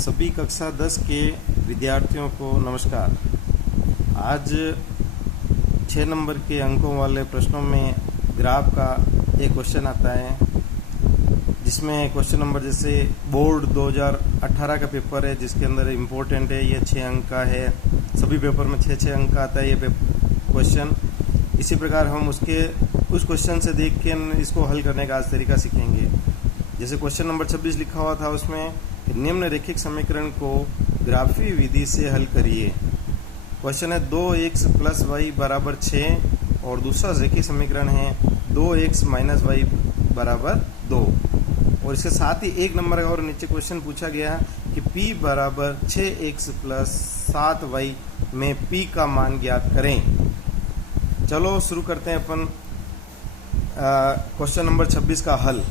सभी कक्षा 10 के विद्यार्थियों को नमस्कार। आज 6 नंबर के अंकों वाले प्रश्नों में ग्राफ का एक क्वेश्चन आता है, जिसमें क्वेश्चन नंबर जैसे बोर्ड 2018 का पेपर है, जिसके अंदर इम्पोर्टेंट है, ये 6 अंक का है। सभी पेपर में 6-6 अंक का आता है ये क्वेश्चन। इसी प्रकार हम उस क्वेश्चन से देख के इसको हल करने का आज तरीका सीखेंगे। जैसे क्वेश्चन नंबर 26 लिखा हुआ था, उसमें निम्न रैखिक समीकरण को ग्राफी विधि से हल करिए। क्वेश्चन है 2x + y = 6 और दूसरा रैखिक समीकरण है 2x - y = 2। और इसके साथ ही एक नंबर का और नीचे क्वेश्चन पूछा गया कि p = 6x + 7y में p का मान ज्ञात करें। चलो शुरू करते हैं अपन क्वेश्चन नंबर 26 का हल।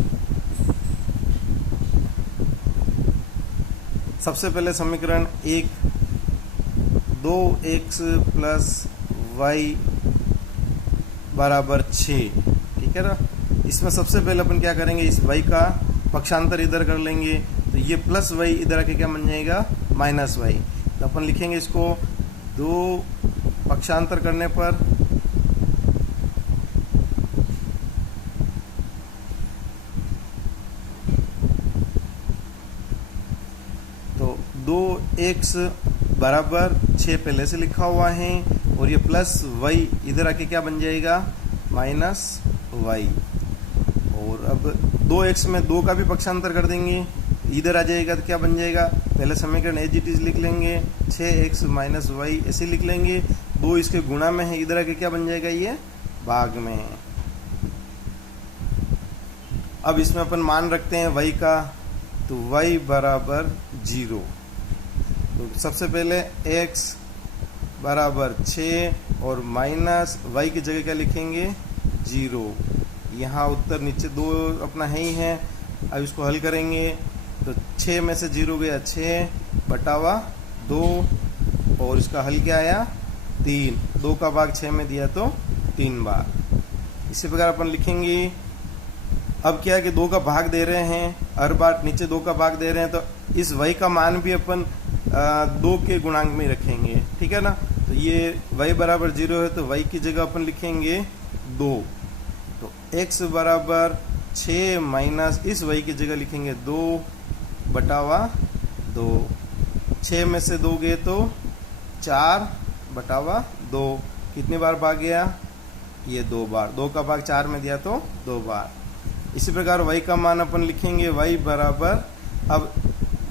सबसे पहले समीकरण 1 2x + y = 6, ठीक है ना। इसमें सबसे पहले अपन क्या करेंगे, इस y का पक्षांतर इधर कर लेंगे, तो ये प्लस y इधर आके क्या बन जाएगा, -y। तो अपन लिखेंगे इसको 2 पक्षांतर करने पर तो 2x = 6 पहले से लिखा हुआ है, और ये प्लस y इधर आके क्या बन जाएगा, -y। और अब 2x में 2 का भी पक्षांतर कर देंगे, इधर आ जाएगा तो क्या बन जाएगा, पहले समीकरण एज इट इज लिख लेंगे, 6x - y ऐसे लिख लेंगे। 2 इसके गुणा में है, इधर आके क्या बन जाएगा, ये भाग में है। अब इसमें अपन मान रखते हैं y का, तो y = 0। तो सबसे पहले x = 6 और -y की जगह क्या लिखेंगे, 0। यहाँ उत्तर नीचे 2 अपना है ही है। अब इसको हल करेंगे तो 6 में से 0 गया 6/2, और इसका हल क्या आया, 3। 2 का भाग 6 में दिया तो 3 बार। इसी प्रकार अपन लिखेंगे। अब क्या है कि 2 का भाग दे रहे हैं, हर बार नीचे 2 का भाग दे रहे हैं, तो इस y का मान भी अपन 2 के गुणांक में रखेंगे, ठीक है ना। तो ये y = 0 है, तो y की जगह अपन लिखेंगे 2। तो x = 6 माइनस इस y की जगह लिखेंगे 2/2। 6 में से 2 गए तो 4/2। कितनी बार भाग गया, ये 2 बार। 2 का भाग 4 में दिया तो 2 बार। इसी प्रकार y का मान अपन लिखेंगे, y = अब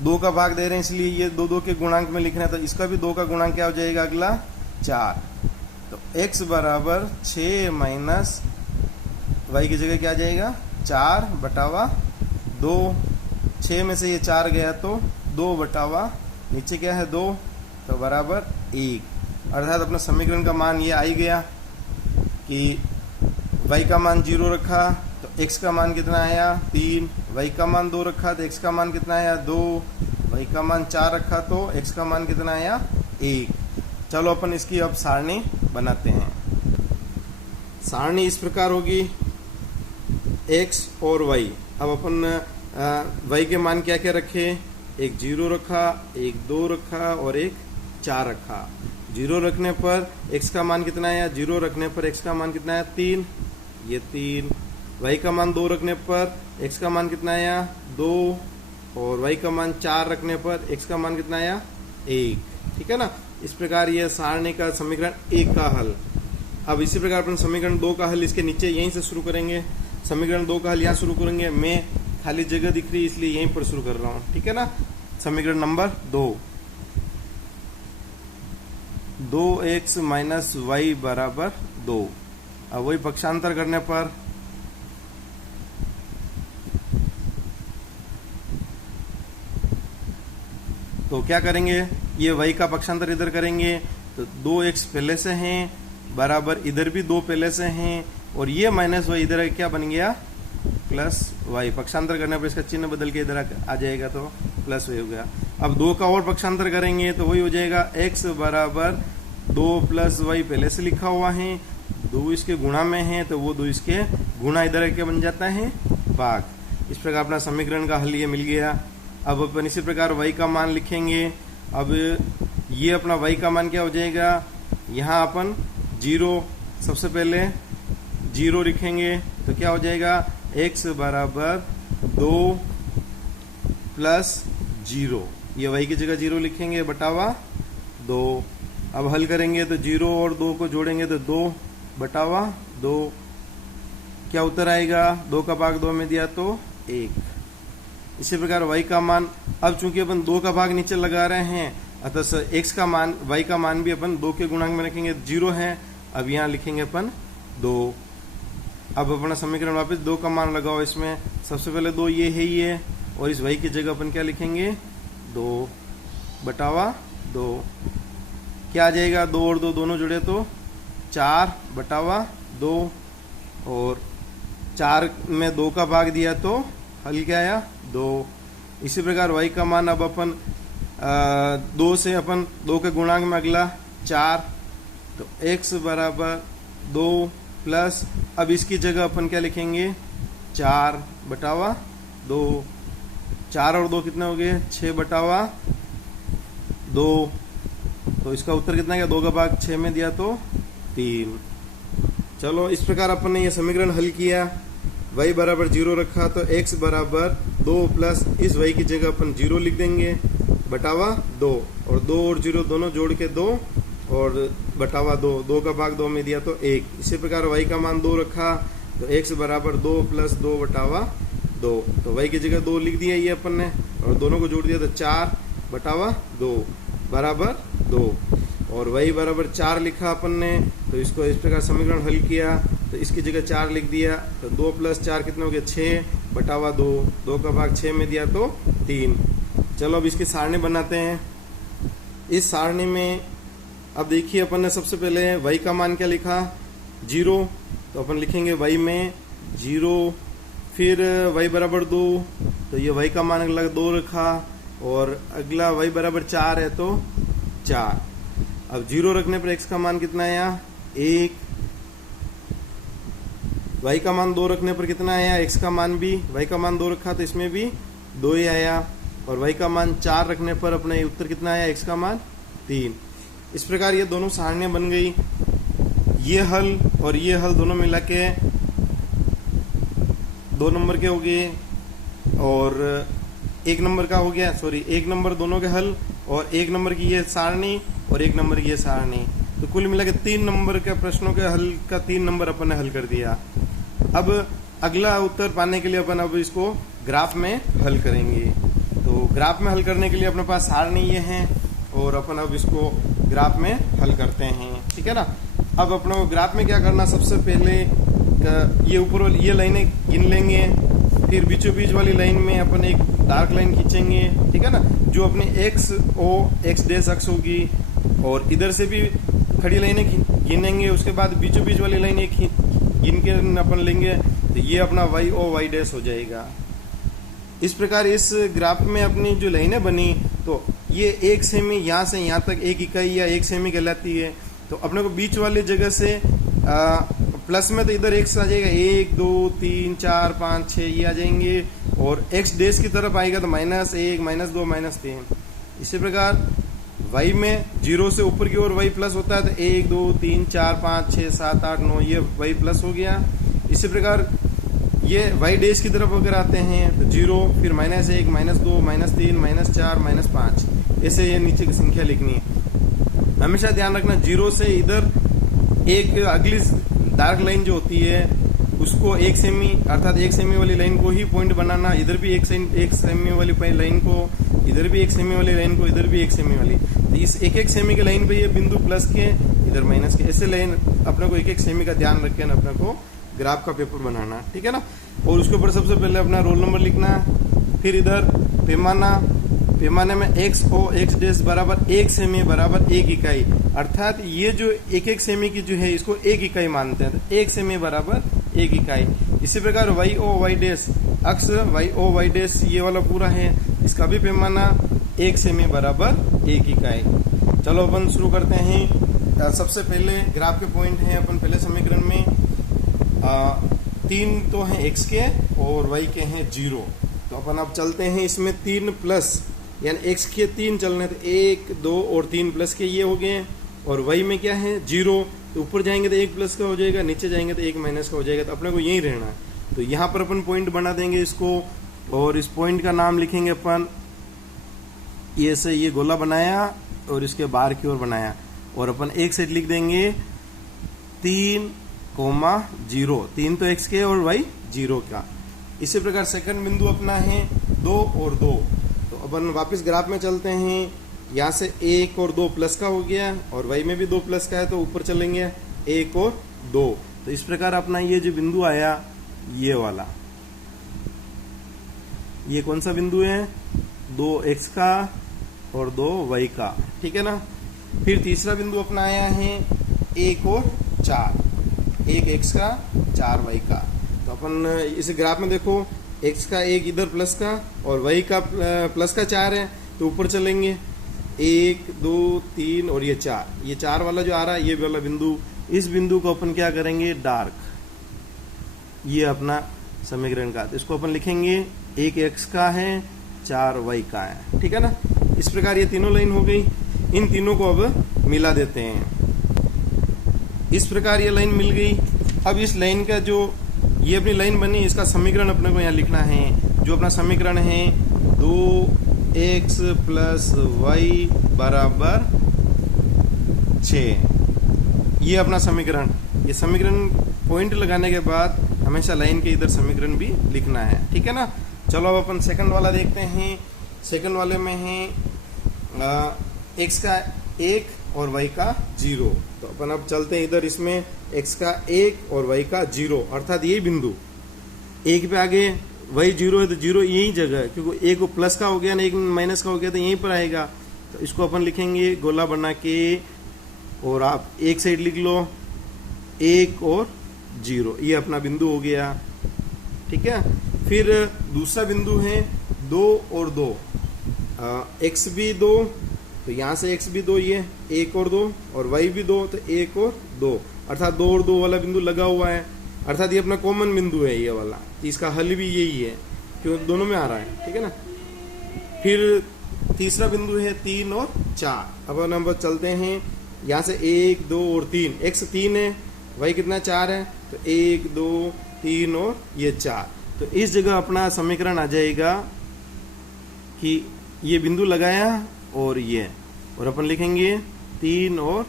2 का भाग दे रहे हैं, इसलिए ये 2 के गुणांक में लिखना है, तो इसका भी 2 का गुणांक क्या हो जाएगा, अगला 4। तो x = 6 माइनस y की जगह क्या आ जाएगा, 4/2। 6 में से ये 4 गया तो 2/, नीचे क्या है 2, तो बराबर 1। अर्थात अपना समीकरण का मान ये आ ही गया कि y का मान 0 रखा तो x का मान कितना आया, 3। y का मान 2 रखा तो x का मान कितना आया, 2। y का मान 4 रखा तो x का मान कितना आया, 1। चलो अपन इसकी अब सारणी बनाते हैं। सारणी इस प्रकार होगी, x और y। अब अपन y के मान क्या क्या रखे, एक 0 रखा, एक 2 रखा और एक 4 रखा। 0 रखने पर x का मान कितना आया, 0 रखने पर x का मान कितना आया, 3, ये 3। y का मान 2 रखने पर x का मान कितना आया, 2, और y का मान 4 रखने पर x का मान कितना आया, 1, ठीक है ना। इस प्रकार यह सारणी का समीकरण 1 का हल। अब इसी प्रकार अपन समीकरण 2 का हल इसके नीचे यहीं से शुरू करेंगे। समीकरण 2 का हल यहाँ शुरू करेंगे, मैं खाली जगह दिख रही इसलिए यहीं पर शुरू कर रहा हूँ, ठीक है ना। समीकरण नंबर 2, 2x - y = 2। अब वही पक्षांतर करने पर तो क्या करेंगे, ये y का पक्षांतर इधर करेंगे, तो 2x पहले से हैं, बराबर इधर भी 2 पहले से हैं, और ये -y इधर क्या बन गया, +y। पक्षांतर करने पर इसका चिन्ह बदल के इधर आ जाएगा, तो +y हो गया। अब 2 का और पक्षांतर करेंगे तो वही हो जाएगा, x = 2 + y पहले से लिखा हुआ है, 2 इसके गुणा में है, तो वो 2 इसके गुणा इधर क्या बन जाता है, भाग। इस प्रकार अपना समीकरण का हल ये मिल गया। अब अपन इसी प्रकार y का मान लिखेंगे। अब ये अपना y का मान क्या हो जाएगा, यहाँ अपन 0 सबसे पहले 0 लिखेंगे तो क्या हो जाएगा, x बराबर 2 प्लस 0, ये y की जगह 0 लिखेंगे बटावा 2। अब हल करेंगे तो 0 और 2 को जोड़ेंगे तो 2 बटावा 2, क्या उत्तर आएगा, 2 का भाग 2 में दिया तो 1। इसी प्रकार y का मान, अब चूंकि अपन 2 का भाग नीचे लगा रहे हैं अतः x का मान, y का मान भी अपन 2 के गुणांक में रखेंगे, 0 है, अब यहाँ लिखेंगे अपन 2। अब अपना समीकरण वापस 2 का मान लगाओ इसमें, सबसे पहले 2 ये है ही है, और इस y की जगह अपन क्या लिखेंगे, 2 बटावा 2, क्या आ जाएगा, 2 और 2 दोनों जुड़े तो 4 बटावा 2, और 4 में 2 का भाग दिया तो हल क्या आया, 2। इसी प्रकार y का मान अब अपन 2 से अपन 2 के गुणांक में अगला 4, तो x बराबर 2 प्लस, अब इसकी जगह अपन क्या लिखेंगे, 4 बटावा 2, 4 और 2 कितने हो गए, 6 बटावा 2, तो इसका उत्तर कितना गया, 2 का भाग 6 में दिया तो 3। चलो इस प्रकार अपन ने यह समीकरण हल किया, y बराबर 0 रखा तो x बराबर 2 प्लस, इस y की जगह अपन 0 लिख देंगे बटावा 2, और 2 और 0 दोनों जोड़ के 2 और बटावा 2, 2 का भाग 2 में दिया तो 1। इसी प्रकार y का मान 2 रखा तो x बराबर 2 प्लस 2 बटावा 2, तो y की जगह 2 लिख दिया ये अपन ने, और दोनों को जोड़ दिया तो 4 बटावा 2 बराबर 2, और y बराबर 4 लिखा अपन ने, तो इसको इस प्रकार समीकरण हल किया तो इसकी जगह 4 लिख दिया, तो 2 प्लस 4 कितने हो गए, 6 बटावा 2, 2 का भाग 6 में दिया तो 3। चलो अब इसकी सारणी बनाते हैं। इस सारणी में अब देखिए अपन ने सबसे पहले y का मान क्या लिखा, 0, तो अपन लिखेंगे y में 0, फिर y बराबर 2, तो ये y का मान अगला 2 रखा, और अगला y बराबर 4 है तो 4। अब 0 रखने पर x का मान कितना आया, 1, y का मान 2 रखने पर कितना आया, x का मान भी, y का मान 2 रखा तो इसमें भी 2 ही आया, और y का मान 4 रखने पर अपने उत्तर कितना आया, x का मान 3। इस प्रकार ये दोनों सारणियां बन गई, ये हल और ये हल दोनों मिला के 2 नंबर के हो गए, और 1 नंबर का हो गया, सॉरी 1 नंबर दोनों के हल, और 1 नंबर की ये सारणी और 1 नंबर की ये सारणी, तो कुल मिला के 3 नंबर के प्रश्नों के हल का 3 नंबर अपन ने हल कर दिया। अब अगला उत्तर पाने के लिए अपन अब इसको ग्राफ में हल करेंगे। तो ग्राफ में हल करने के लिए अपने पास सारणी ये है, और अपन अब इसको ग्राफ में हल करते हैं, ठीक है ना। अब अपने को ग्राफ में क्या करना, सबसे पहले ये ऊपर ये लाइनें गिन लेंगे, फिर बीचों बीच वाली लाइन में अपन एक डार्क लाइन खींचेंगे, ठीक है ना, जो अपनी एक्स डैश अक्ष होगी, और इधर से भी खड़ी लाइनें गिनेंगे, उसके बाद बीचों बीच वाली लाइन एक गिन के अपन लेंगे, तो ये अपना वाई ओ वाई डैश हो जाएगा। इस प्रकार इस ग्राफ में अपनी जो लाइनें बनी, तो ये 1 सेमी यहाँ से यहाँ तक 1 इकाई या 1 सेमी कहलाती है। तो अपने को बीच वाली जगह से प्लस में तो इधर x आ जाएगा, 1 2 3 4 5 6 ये आ जाएंगे, और x डैश की तरफ आएगा तो -1 -2 -3। इसी प्रकार y में 0 से ऊपर की ओर y प्लस होता है, तो 1 2 3 4 5 6 7 8 9 ये y प्लस हो गया। इसी प्रकार ये y डैश की तरफ अगर आते हैं तो 0, फिर -1 -2 -3 -4 -5, ऐसे ये नीचे की संख्या लिखनी है। हमेशा ध्यान रखना 0 से इधर एक अगली डार्क लाइन जो होती है उसको 1 सेमी अर्थात 1 सेमी वाली लाइन को ही पॉइंट बनाना, इधर भी 1 सेमी वाली लाइन को, इधर भी 1 सेमी वाली लाइन को, इधर भी 1 सेमी वाली, तो इस 1 सेमी के लाइन पे ये बिंदु प्लस के, इधर माइनस के, ऐसे लाइन अपने को 1 सेमी का ध्यान रख के अपने को ग्राफ का पेपर बनाना, ठीक है ना। और उसके ऊपर सबसे पहले अपना रोल नंबर लिखना, फिर इधर पैमाना, पैमाने में x ओ x डैश बराबर 1 सेमी बराबर 1 इकाई, अर्थात ये जो 1 सेमी की जो है इसको 1 इकाई मानते हैं, तो 1 सेमी बराबर 1 इकाई। इसी प्रकार y ओ y डैश अक्ष y ओ y डैश ये वाला पूरा है, इसका भी पैमाना 1 सेमी बराबर 1 इकाई। चलो अपन शुरू करते हैं। सबसे पहले ग्राफ के पॉइंट हैं अपन पहले समीकरण में 3 तो हैं x के और y के हैं 0, तो अपन अब चलते हैं इसमें 3 प्लस, यानी x के 3 चलने, तो 1 2 और 3 प्लस के ये हो गए, और y में क्या है 0, तो ऊपर जाएंगे तो 1 प्लस का हो जाएगा, नीचे जाएंगे तो 1 माइनस का हो जाएगा, तो अपने को यही रहना है। तो यहाँ पर अपन पॉइंट बना देंगे इसको, और इस पॉइंट का नाम लिखेंगे अपन, ये से ये गोला बनाया और इसके बाहर की ओर बनाया, और अपन एक साइड लिख देंगे 3, 0, 3 तो x के और y 0 का। इसी प्रकार सेकंड बिंदु अपना है 2 और 2, तो अपन वापस ग्राफ में चलते हैं। यहाँ से 1 और 2 प्लस का हो गया, और y में भी 2 प्लस का है, तो ऊपर चलेंगे 1 और 2। तो इस प्रकार अपना ये जो बिंदु आया, ये वाला, ये कौन सा बिंदु है, 2x का और 2y का, ठीक है ना। फिर तीसरा बिंदु अपना आया है 1 और 4, 1x का 4y का। तो अपन इस ग्राफ में देखो, x का 1 इधर प्लस का और y का प्लस का 4 है, तो ऊपर चलेंगे 1 2 3 और ये 4, ये 4 वाला जो आ रहा है, ये वाला बिंदु, इस बिंदु को अपन क्या करेंगे, डार्क, ये अपना समीकरण का, तो इसको अपन लिखेंगे 1x का है 4y का है, ठीक है ना। इस प्रकार ये तीनों लाइन हो गई, इन तीनों को अब मिला देते हैं। इस प्रकार ये लाइन मिल गई। अब इस लाइन का जो ये अपनी लाइन बनी, इसका समीकरण अपने को यहाँ लिखना है। जो अपना समीकरण है 2x प्लस y बराबर 6, ये अपना समीकरण। ये समीकरण पॉइंट लगाने के बाद हमेशा लाइन के इधर समीकरण भी लिखना है, ठीक है ना। चलो अब अपन सेकंड वाला देखते हैं। सेकंड वाले में है x का 1 और y का 0। तो अपन अब चलते हैं इधर, इसमें x का 1 और y का 0, अर्थात यही बिंदु 1 पे आगे y 0 है, तो 0 यही जगह है, क्योंकि 1 प्लस का हो गया ना 1 माइनस का हो गया, तो यहीं पर आएगा। तो इसको अपन लिखेंगे गोला बना के, और आप एक साइड लिख लो 1 और 0, ये अपना बिंदु हो गया, ठीक है। फिर दूसरा बिंदु है 2 और 2, x भी 2, तो यहाँ से x भी 2, ये 1 और 2, और y भी 2, तो 1 और 2, अर्थात 2 और 2 वाला बिंदु लगा हुआ है, अर्थात ये अपना कॉमन बिंदु है ये वाला। तो इसका हल भी यही है, क्योंकि दोनों में आ रहा है, ठीक है ना। फिर तीसरा बिंदु है 3 और 4। अब नंबर चलते हैं, यहाँ से 1 2 और 3, x 3 है, y कितना 4 है, तो 1 2 3 और ये 4। तो इस जगह अपना समीकरण आ जाएगा कि ये बिंदु लगाया और ये, और अपन लिखेंगे 3 और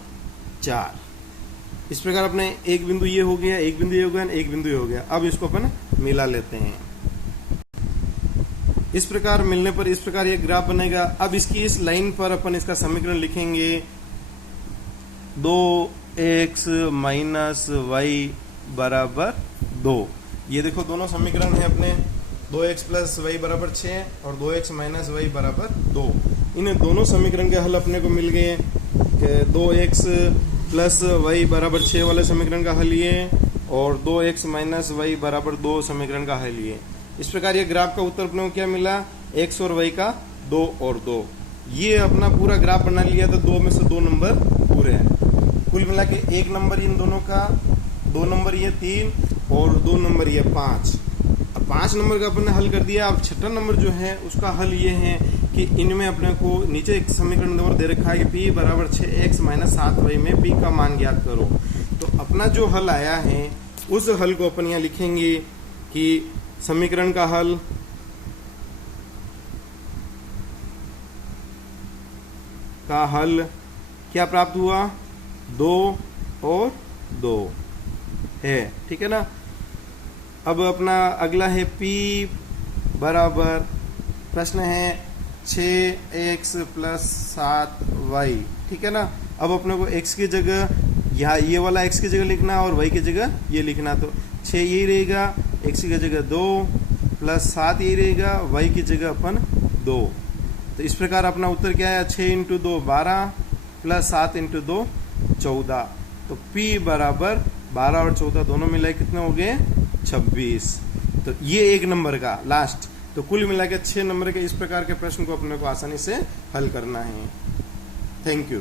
4। इस प्रकार अपने एक बिंदु ये हो गया, एक बिंदु ये हो गया, एक बिंदु ये हो गया। अब इसको अपन मिला लेते हैं। इस प्रकार मिलने पर इस प्रकार ये ग्राफ बनेगा। अब इसकी इस लाइन पर अपन इसका समीकरण लिखेंगे 2x माइनस y बराबर 2। ये देखो दोनों समीकरण है अपने, 2x प्लस वाई बराबर 6 और 2x माइनस वाई बराबर 2। इन दोनों समीकरण के हल अपने को मिल गए। 2x प्लस वाई बराबर 6 वाले समीकरण का हल ये, और 2x माइनस वाई बराबर 2 समीकरण का हल ये। इस प्रकार ये ग्राफ का उत्तर अपने को क्या मिला, x और y का 2 और 2। ये अपना पूरा ग्राफ बना लिया, तो 2 में से 2 नंबर पूरे हैं। कुल मिला के 1 नंबर इन दोनों का, 2 नंबर ये 3 और 2 नंबर ये 5। अब 5 नंबर का अपन ने हल कर दिया। अब 6वां नंबर जो है उसका हल ये है कि इनमें अपने को नीचे एक समीकरण नंबर दे रखा है कि p बराबर 6x माइनस 7y में p का मान ज्ञात करो। तो अपना जो हल आया है उस हल को अपन यहाँ लिखेंगे कि समीकरण का हल क्या प्राप्त हुआ, 2 और 2 है, ठीक है ना। अब अपना अगला है p बराबर, प्रश्न है 6x प्लस 7y, ठीक है ना। अब अपने को x की जगह यहाँ ये वाला x की जगह लिखना और y की जगह ये लिखना। तो 6 यही रहेगा, x की जगह 2 प्लस 7 यही रहेगा, y की जगह अपन 2। तो इस प्रकार अपना उत्तर क्या है, 6 इंटू 2 12 प्लस 7 इंटू 2 14। तो p बराबर 12 और 14 दोनों मिलाए कितने हो गए, 26। तो ये 1 नंबर का लास्ट। तो कुल मिला के 6 नंबर के इस प्रकार के प्रश्न को अपने को आसानी से हल करना है। Thank you.